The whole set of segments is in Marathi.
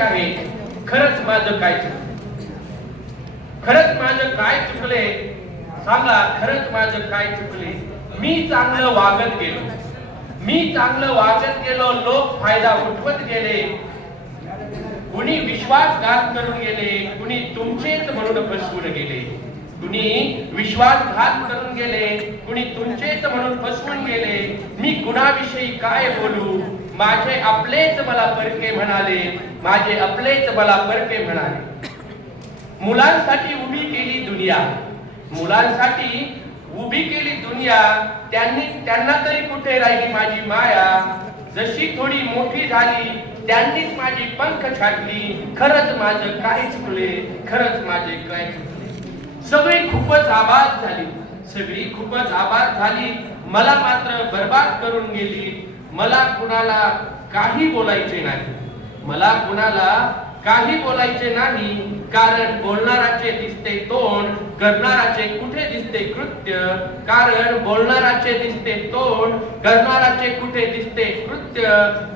आहे खरंच माझं काय चुकलं? खरंच माझं काय चुकले सांगा, खरंच माझं काय चुकले? मी चांगलं वागत गेलो, मी चांगलं वागत गेलो, लोक फायदा उठवत गेले, कुणी विश्वासघात करून गेले, कुणी तुमचेच म्हणून फसवून गेले, कुणी विश्वासघात करून गेले, कुणी तुमचेच म्हणून फसवून गेले. मी कुणाविषयी काय बोलू? माझे आपलेच मला परके म्हणाले, माझे आपलेच मला परके म्हणाले. मुलांसाठी उभी केली दुनिया, मुलांसाठी उभी केली दुनिया, त्यांना तरी कुठे राहिली माझी माया? जशी थोडी मोठी झाली त्यांनीच माझी पंख छाटली. खरंच माझं काय चुकले? खरंच माझे काय चुकले? सगळी खूपच आबाद झाली, सगळी खूपच आबाद झाली, मला मात्र बर्बाद करून गेली. मला कुणाला काही बोलायचे नाही, मला कुणाला काही बोलायचे नाही, कारण बोलणाराचे दिसते तोंड, करणाराचे कुठे दिसते कृत्य. कारण बोलणाराचे दिसते तोंड, करणाराचे कुठे दिसते कृत्य.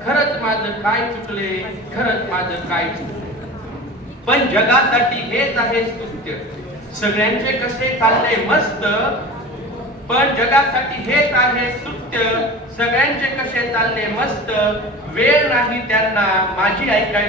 खरंच माझं काय चुकले? खरंच माझं काय चुकले? पण जगासाठी हेच आहे स्तुत्य. सगळ्यांचे कसे चालले मस्त, पण जगासाठी हेच आहे स्तुत्य. सगळ्यांचे कसे चालले मस्त, वेळ नाही त्यांना माझी ऐकायला.